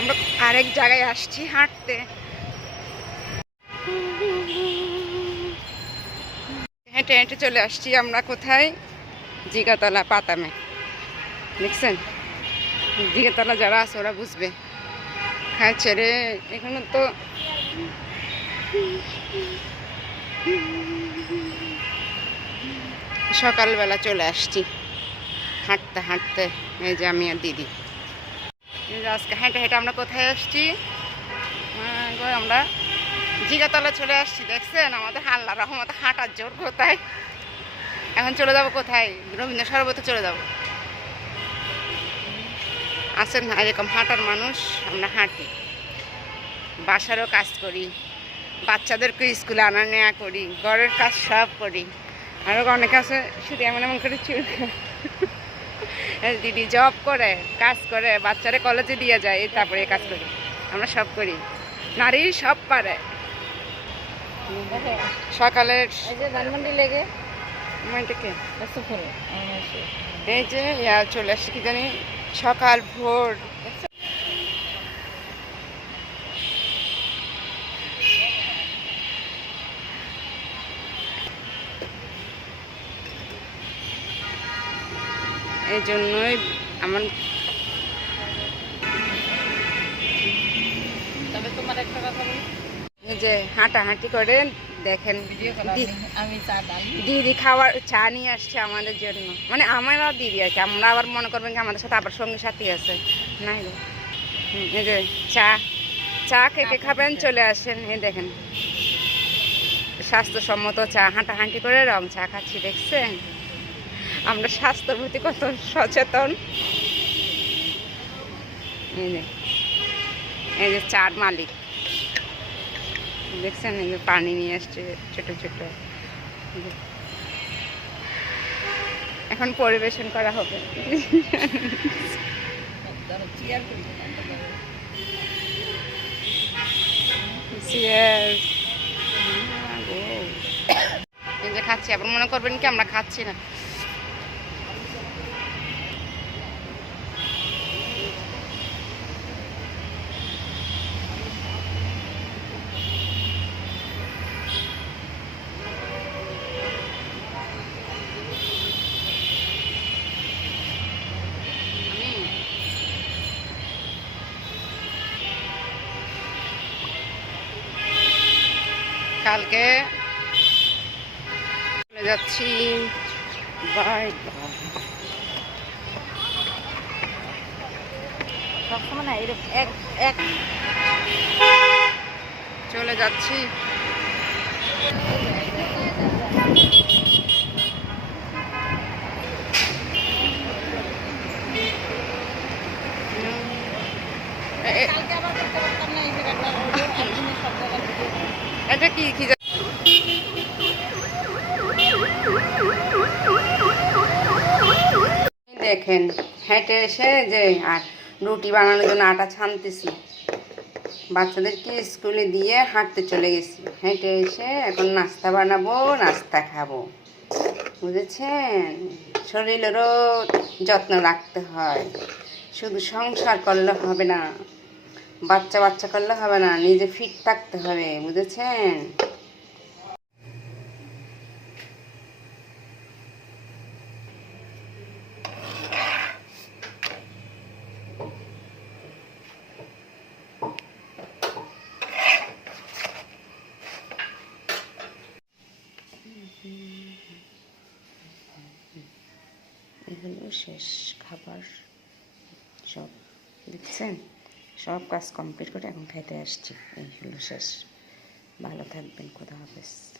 আমরা আরেক জায়গায় আসছি হাঁটতে। হেঁটে হেঁটে চলে আসছি আমরা কোথায়? জিগাতলা পাতামে। দেখছেন? জিগাতলা যারা আছে ওরা বুঝবে। হ্যাঁ ছেড়ে এখানে তো সকালবেলা চলে আসছি। হাঁটতে হাঁটতে, এই যে আমি আর দিদি। আজকে হেঁটে হেঁটে আমরা কোথায় আসছি? আমরা জিগাতলা চলে আসছি, দেখছেন? আমাদের হাল্লা রহমত হাঁটার জোর কোথায় এখন চলে যাব কোথায়? রবীন্দ্র সরবতে চলে যাব। আছেন না, এরকম হাঁটার মানুষ, আমরা হাঁটি। বাসারও কাজ করি, বাচ্চাদেরকে স্কুলে আনা নেওয়া করি, ঘরের কাজ সব করি। আরও অনেক আছে, শুধু এমন এমন করে চুল দিদি জব করে কাজ করে বাচ্চারা কলেজে দিয়ে যায় এই তারপরে কাজ করি। আমরা সব করি। নারী সব পারে। সকালে লেগে। এই যে চলে আসছে কি জানি সকাল ভোর এই জন্যই আমার তবে তোমার একটা কথা বলি। এই যে হাঁটাহাঁটি করে দেখেন আমি- দিদি খাওয়ার চা নিয়ে আসছে আমাদের জন্য। মানে আমারও দিদি আছে আমরা আবার মনে করবেন কি আমাদের সাথে আবার সঙ্গে সাথী আছে। নাই এই যে চা চা কে কে খাবেন চলে আসেন এই দেখেন। স্বাস্থ্যসম্মত চা হাঁটাহাঁটি করে রং চা খাচ্ছি দেখছেন? আমরা স্বাস্থ্যের প্রতি কত সচেতন। এই যে এই যে চার মালিক। দেখছেন এই যে পানি নিয়ে আসছে ছোট ছোট। এখন পরিবেশন করা হবে। খাচ্ছি, আবার মনে করবেন কি আমরা খাচ্ছি না আমি কালকে। চলে যাচ্ছি। বাই এক এক। চলে যাচ্ছি এ- এ- কালকে আবার করতে পারতাম না এই জায়গাটা একদিনে সব জায়গায় ভিডিও করা। দেখেন, হেঁটে এসে যে, আর রুটি বানানোর জন্য আটা ছানতেছি। বাচ্চাদেরকে স্কুলে দিয়ে হাঁটতে চলে গেছি। হেঁটে এসে এখন নাস্তা বানাবো, নাস্তা খাব। বুঝেছেন? শরীরেরও যত্ন রাখতে হয়। শুধু সংসার করলে হবে না। বাচ্চা বাচ্চা করলে হবে না, নিজে ফিট থাকতে হবে, বুঝেছেন? এগুলো শেষ খাবার সব, দেখছেন? সব কাজ কমপ্লিট করে এখন খাইতে আসছি। এই হলো শেষ। ভালো থাকবেন খোদা হাফেজ।